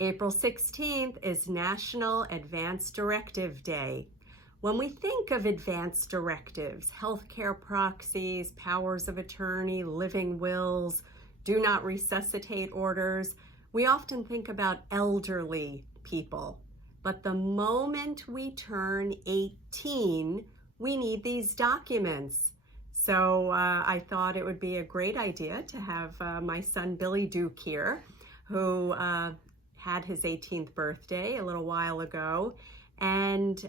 April 16th is National Advance Directive Day. When we think of advance directives, healthcare proxies, powers of attorney, living wills, do not resuscitate orders, we often think about elderly people. But the moment we turn 18, we need these documents. So I thought it would be a great idea to have my son Billy Duke here, who had his 18th birthday a little while ago, and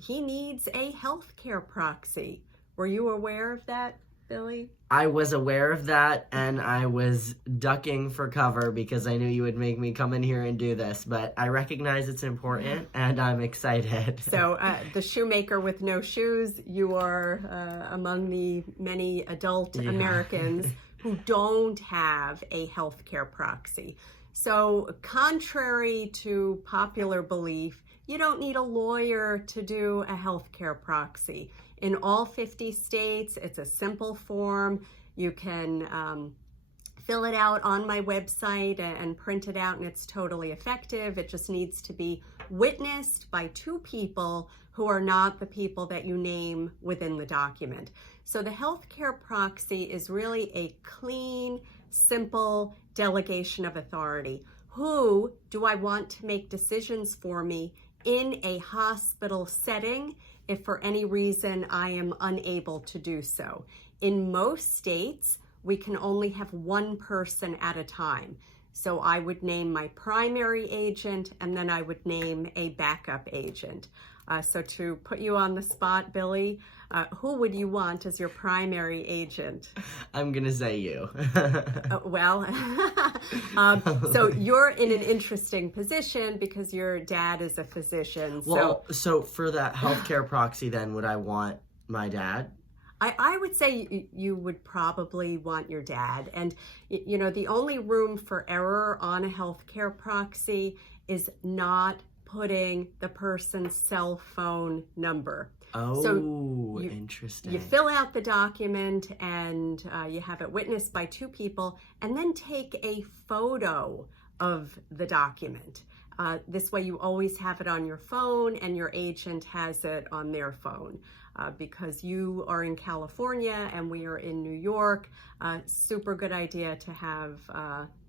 he needs a healthcare proxy. Were you aware of that, Billy? I was aware of that, and I was ducking for cover because I knew you would make me come in here and do this, but I recognize it's important, and I'm excited. So the shoemaker with no shoes, you are among the many adult Americans who don't have a healthcare proxy. So contrary to popular belief, you don't need a lawyer to do a healthcare proxy. In all 50 states, it's a simple form. You can fill it out on my website and print it out, and it's totally effective. It just needs to be witnessed by two people who are not the people that you name within the document. So the healthcare proxy is really a clean, simple delegation of authority. Who do I want to make decisions for me in a hospital setting if for any reason I am unable to do so? In most states, we can only have one person at a time. So I would name my primary agent, and then I would name a backup agent. So to put you on the spot, Billy, who would you want as your primary agent? I'm gonna say you. So you're in an interesting position because your dad is a physician. So for that healthcare proxy, then would I want my dad? I would say you would probably want your dad. And, you know, the only room for error on a healthcare proxy is not putting the person's cell phone number. Oh, so interesting. You fill out the document and you have it witnessed by two people, and then take a photo of the document. This way you always have it on your phone and your agent has it on their phone. Because you are in California and we are in New York, super good idea to have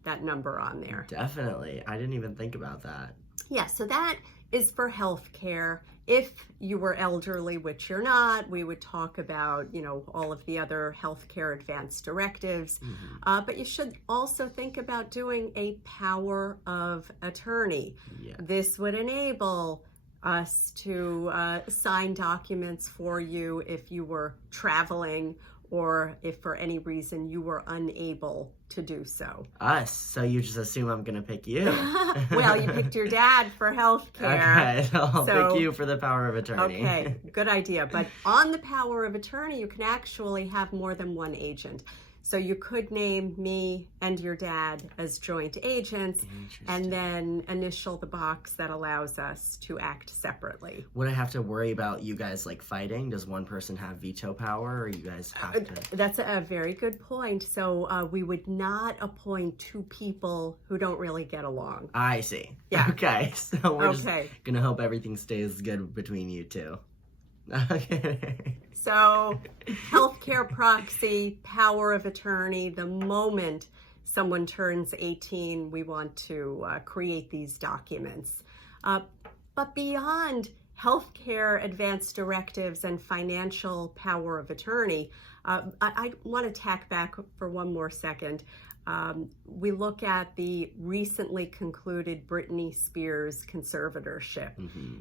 that number on there. Definitely. I didn't even think about that. Yeah, so that is for healthcare. If you were elderly, which you're not, we would talk about, you know, all of the other healthcare advance directives. But you should also think about doing a power of attorney. Yeah. This would enable us to sign documents for you if you were traveling or if for any reason you were unable to do so. Us? So you just assume I'm gonna pick you? Well, you picked your dad for healthcare. Okay, I'll pick you for the power of attorney. Okay, good idea. But on the power of attorney, you can actually have more than one agent. So you could name me and your dad as joint agents and then initial the box that allows us to act separately. Would I have to worry about you guys like fighting? Does one person have veto power, or you guys have to? That's a very good point. So we would not appoint two people who don't really get along. I see. Yeah. Okay, so we're just gonna hope everything stays good between you two. Okay. So, healthcare proxy, power of attorney, the moment someone turns 18, we want to create these documents. But beyond healthcare advance directives and financial power of attorney, I want to tack back for one more second. We look at the recently concluded Britney Spears conservatorship.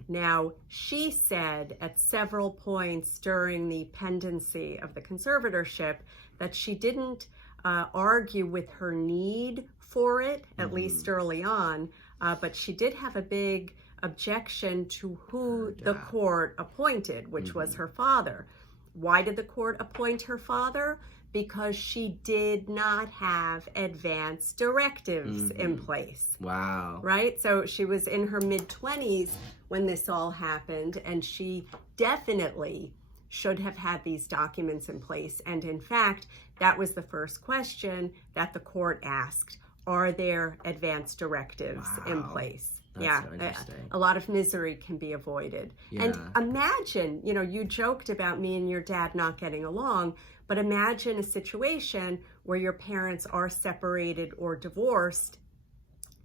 Now, she said at several points during the pendency of the conservatorship that she didn't argue with her need for it, at least early on, but she did have a big objection to who the court appointed, which was her father. Why did the court appoint her father? Because she did not have advance directives in place. Wow. Right? So she was in her mid-20s when this all happened, and she definitely should have had these documents in place. And in fact, that was the first question that the court asked. are there advance directives in Wow. place? That's so interesting. A lot of misery can be avoided. Yeah. And imagine, you joked about me and your dad not getting along, but imagine a situation where your parents are separated or divorced.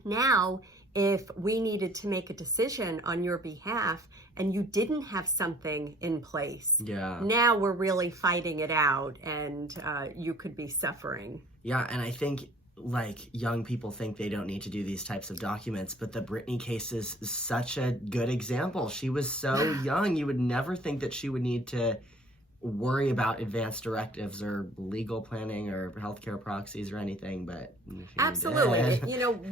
Now, if we needed to make a decision on your behalf and you didn't have something in place, now we're really fighting it out, and you could be suffering. Yeah, and I think young people think they don't need to do these types of documents, but the Brittany case is such a good example. She was so young, you would never think that she would need to worry about advance directives or legal planning or healthcare proxies or anything, but absolutely did.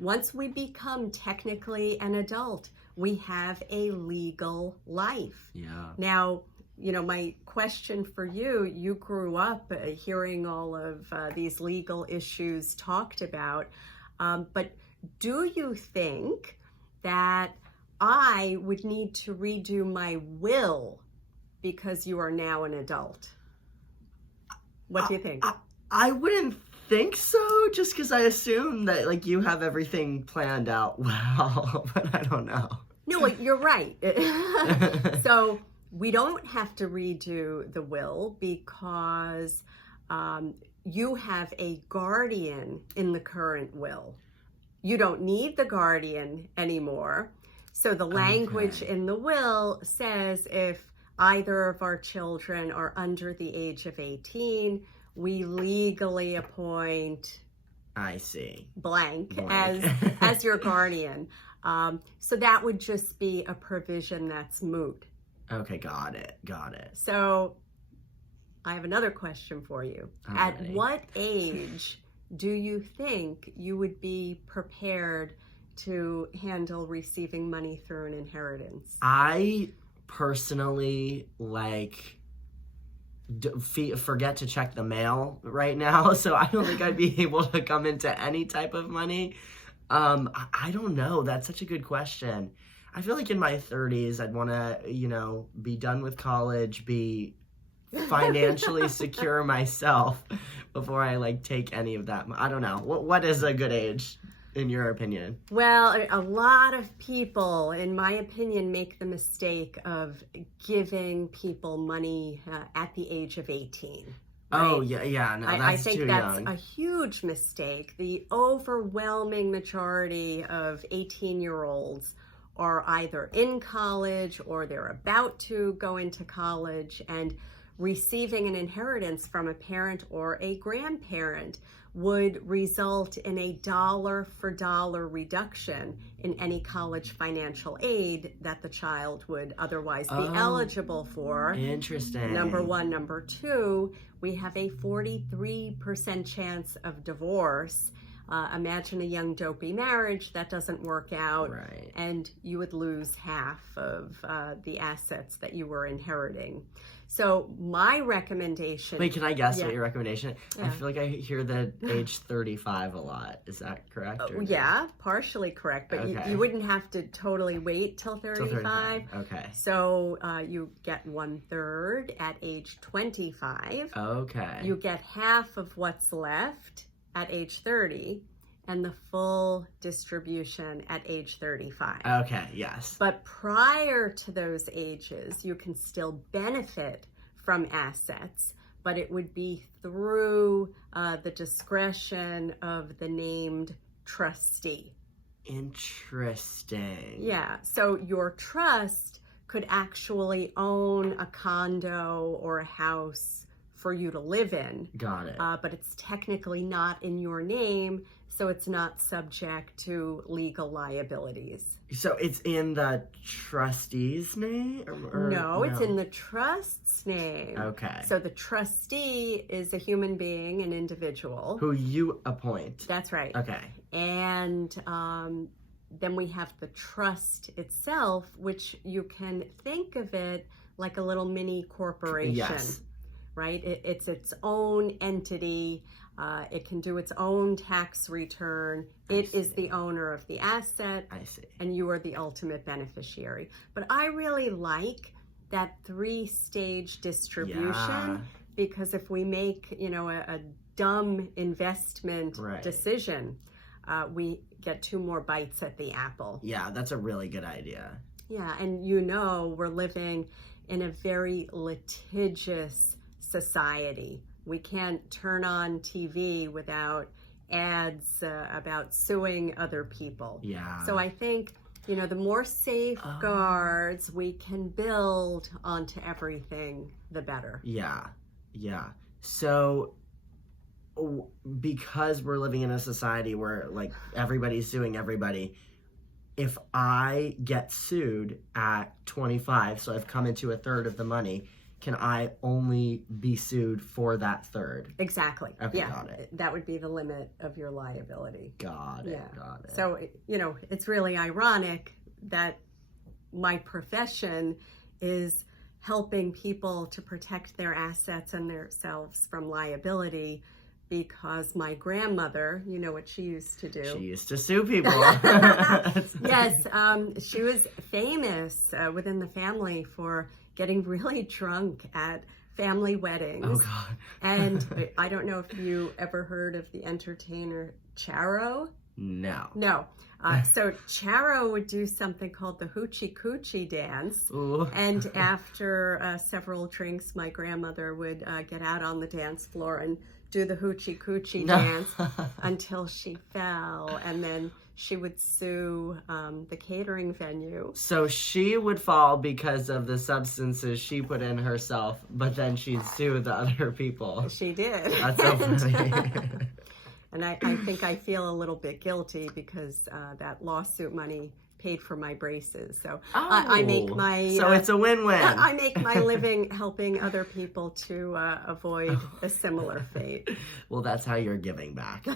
Once we become technically an adult, we have a legal life. Now, my question for you grew up hearing all of these legal issues talked about, but do you think that I would need to redo my will because you are now an adult? What do you think? I wouldn't think so, just because I assume that you have everything planned out well, but I don't know. No, you're right. So we don't have to redo the will because you have a guardian in the current will. You don't need the guardian anymore. So the language in the will says if either of our children are under the age of 18, we legally appoint blank. as your guardian. So that would just be a provision that's moot. Okay, got it. So I have another question for you. At what age do you think you would be prepared to handle receiving money through an inheritance? I personally forget to check the mail right now, so I don't think I'd be able to come into any type of money. I don't know. That's such a good question. I feel like in my 30s, I'd want to, be done with college, be financially secure myself before I take any of that. I don't know. What is a good age in your opinion? Well, a lot of people, in my opinion, make the mistake of giving people money at the age of 18. Right? Oh, yeah, no, that's I think too that's young. a huge mistake. The overwhelming majority of 18-year-olds are either in college or they're about to go into college, and receiving an inheritance from a parent or a grandparent would result in a dollar-for-dollar reduction in any college financial aid that the child would otherwise be eligible for. Interesting. Number one. Number two, we have a 43% chance of divorce. Imagine a young dopey marriage that doesn't work out, and you would lose half of the assets that you were inheriting. So my recommendation... Wait, can I guess what your recommendation? Yeah. I feel like I hear the age 35 a lot. Is that correct? Yeah, partially correct, but you wouldn't have to totally wait till 35. Okay. So you get 1/3 at age 25. Okay. You get half of what's left at age 30, and the full distribution at age 35. Okay, yes. But prior to those ages, you can still benefit from assets, but it would be through the discretion of the named trustee. Interesting. Yeah, so your trust could actually own a condo or a house for you to live in. Got it. But it's technically not in your name, so it's not subject to legal liabilities. So it's in the trustee's name? No, it's in the trust's name. Okay. So the trustee is a human being, an individual. Who you appoint. That's right. Okay. And then we have the trust itself, which you can think of it like a little mini corporation. Yes. Right? It's its own entity. It can do its own tax return. It is the owner of the asset. I see. And you are the ultimate beneficiary. But I really like that 3-stage distribution, because if we make, a dumb investment Right. decision, we get 2 more bites at the apple. Yeah, that's a really good idea. Yeah, and we're living in a very litigious society. We can't turn on TV without ads about suing other people. Yeah. So I think, the more safeguards we can build onto everything, the better. Yeah. So because we're living in a society where like everybody's suing everybody, if I get sued at 25, so I've come into a third of the money, can I only be sued for that third? Exactly. Okay, Yeah, got it. that would be the limit of your liability. Got it. So, it's really ironic that my profession is helping people to protect their assets and themselves from liability, because my grandmother, you know what she used to do? She used to sue people. Yes, she was famous within the family for getting really drunk at family weddings. Oh, God. And I don't know if you ever heard of the entertainer Charo. No. So Charo would do something called the hoochie coochie dance. Ooh. And after several drinks, my grandmother would get out on the dance floor and do the hoochie coochie dance until she fell. And then she would sue the catering venue. So she would fall because of the substances she put in herself, but then she'd sue the other people. She did. That's so funny. And I think I feel a little bit guilty because that lawsuit money paid for my braces. So I make my... So it's a win-win. I make my living helping other people to avoid a similar fate. Well, that's how you're giving back.